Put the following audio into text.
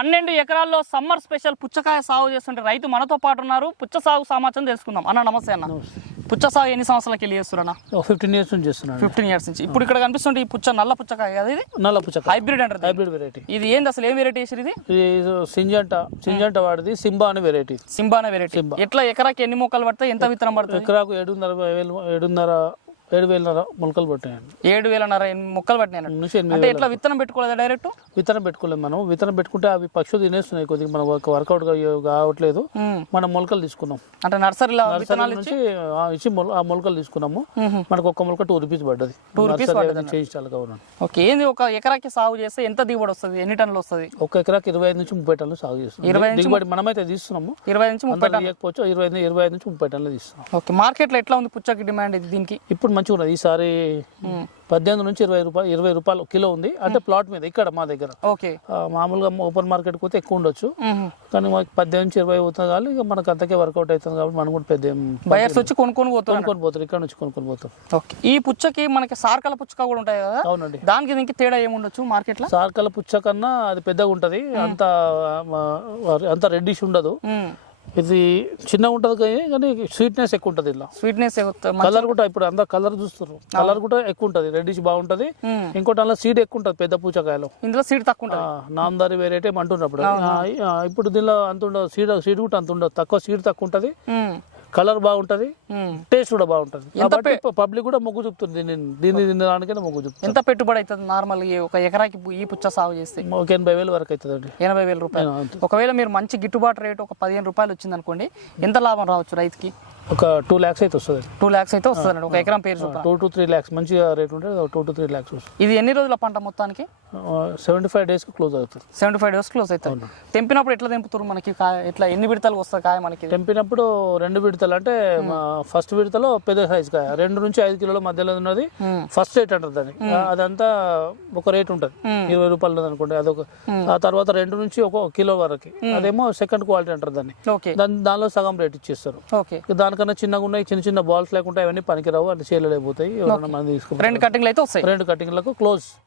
12 ఎకరాల్లో summer special పుచ్చకాయ సాగు చేస్తుంటే రైతు మనతో పాటు ఉన్నారు. పుచ్చ సాగు సమాచారం తెలుసుకుందాం. అన్న నమస్తే అన్న. పుచ్చ సాగు ఎన్ని సంవత్సరాలకి వెళ్ళి చేస్తున్నా? 15 ఇయర్స్ నుంచి చేస్తున్నాను. 15 ఇయర్స్ నుంచి. ఇప్పుడు ఇక్కడ కనిపిస్తుంటే ఈ పుచ్చ నల్ల పుచ్చకాయ కదా, ఇది నల్ల పుచ్చకాయ హైబ్రిడ్ అంటారు. Hybrid variety. ఇది ఏంది అసలు, ఏం వెరైటీ వేసారు? ఇది సింజంట వాడిది సింబా అనే వెరైటీ. సింబా అనే వెరైటీ. ఎట్లా ఎకరాకి ఎన్ని మొక్కలు పడతాయి, ఎంత విత్తనం పడుతుంది? ఎకరాకు 7,500 మొలకలు పట్టాయండి. 7,500 మొక్కలు పట్టినాయి. అంటే ఎట్లా విత్తనం పెట్టుకోలేదా డైరెక్ట్? విత్తనం పెట్టుకోలేదు. మనం విత్తనం పెట్టుకుంటే అవి పక్షులు తినేస్తున్నాయి, కొద్దిగా మనం వర్కౌట్ కావట్లేదు. మనం మొలకలు తీసుకున్నాం. అంటే నర్సరీలో నుంచి ఇచ్చి ఆ మొలకలు తీసుకున్నాము. మనకు ఒక్క మొలక 2 రూపీస్ పడ్డది. చేయించాలి కావాలి. ఓకే. ఏంది ఒక ఎకరాకి సాగు చేస్తే ఎంత దిగుబడి వస్తుంది, ఎన్ని టన్నులు వస్తుంది? ఒక ఎకరాకి 25 నుంచి 30 టన్నులు సాగు చేస్తున్నాం. దిగుబడి మనమైతే తీస్తున్నాము 20 నుంచి 30 టన్నులు. 25 నుంచి 30 టన్నులు తీస్తున్నాం. ఓకే. మార్కెట్ లో ఎట్లా ఉంది పుచ్చకి డిమాండ్ దీనికి? ఇప్పుడు మంచిగా ఉన్నది. ఈసారి 18 నుంచి 20 రూపాయలు కిలో ఉంది. అంటే ప్లాట్ మీద ఇక్కడ మా దగ్గర. ఓకే. మామూలుగా ఓపెన్ మార్కెట్ పోతే ఎక్కువ ఉండొచ్చు, కానీ మాకు 18 నుంచి 20 అవుతుంది కాబట్టి ఇక మనకు అంతకే వర్కౌట్ అవుతుంది కాబట్టి మనం కూడా పెద్ద బయర్స్ వచ్చి కొనుక్కొని పోతారు. ఇక్కడ నుంచి కొనుక్కొని పోతాం. ఓకే. ఈ పుచ్చకి మనకి సార్కల పుచ్చక కూడా ఉంటాయి కదా? అవునండి. దానికి దీనికి తేడా ఏముండొచ్చు మార్కెట్ లో? సార్కల పుచ్చ కన్నా అది పెద్దగా ఉంటది, అంత రెడ్డిష్ ఉండదు. ఇది చిన్నగా ఉంటది కానీ స్వీట్నెస్ ఎక్కువ ఉంటది. ఇలా స్వీట్నెస్ కలర్ కూడా ఇప్పుడు అందరు కలర్ చూస్తారు, కలర్ కూడా ఎక్కువ ఉంటది, రెడ్డిష్ బాగుంటది. ఇంకోటి అలా సీడ్ ఎక్కువ ఉంటది పెద్ద పూచకాయలో. ఇందులో సీడ్ తక్కువ ఉంటది. నామదారి వెరైటీ అంటున్నప్పుడు ఇప్పుడు దీనిలో అంత ఉండదు. సీడ్ కూడా అంత ఉండదు, తక్కువ సీడ్ తక్కువ ఉంటది, కలర్ బాగుంటది, టేస్ట్ కూడా బాగుంటది. పబ్లిక్ కూడా మొగ్గు చూపుతుంది దీన్ని తినడానికైనా మొగ్గు చూపుతుంది. ఎంత పెట్టుబడి అవుతుంది నార్మల్ ఒక ఎకరాకి ఈ పుచ్చ సాగు చేస్తే? ఒక 80,000 వరకు అవుతుంది. 80,000 రూపాయలు. ఒకవేళ మీరు మంచి గిట్టుబాటు రేటు ఒక 15 రూపాయలు వచ్చింది అనుకోండి, ఎంత లాభం రావచ్చు రైతుకి? ఒక 2 lakhs అయితే వస్తుంది. 2 lakhs అయితే వస్తుంది ఒక ఎకరం పేరు. 2 to 3 lakhs మంచిగా రేట్ ఉంటే 2 to 3 lakhs వస్తుంది. ఇది ఎన్ని రోజుల పంట మొత్తానికి? 75 days క్లోజ్ అవుతుంది. 75 days క్లోజ్ అవుతుంది. తెంపినప్పుడు ఎట్లా తెంపుతారు మనకి? ఎట్లా ఎన్ని విడతలు వస్తాయి కాయ మనకి? తెంపినప్పుడు 2 విడతలు. అంటే ఫస్ట్ విడతలో పెద్ద సైజ్ కాయ 2 నుంచి 5 కిలోల మధ్యలో ఉన్నది ఫస్ట్ రేట్ అంటారు దాన్ని. అదంతా ఒక రేట్ ఉంటుంది, 20 రూపాయలు ఉన్నది అనుకోండి అదొక. ఆ తర్వాత 2 నుంచి 1 కిలో వరకు అదేమో సెకండ్ క్వాలిటీ అంటారు దాన్ని. దానిలో సగం రేట్ ఇచ్చేస్తారు. దానికన్నా చిన్నగా ఉన్నాయి, చిన్న బాల్స్ లేకుండా అవన్నీ పనికిరావు, అంటే చేయలేకపోతాయి. ఎవరైనా మనం తీసుకుంటాం. 2 కటింగ్లు అయితే వస్తాయి. 2 కటింగ్లకు క్లోజ్.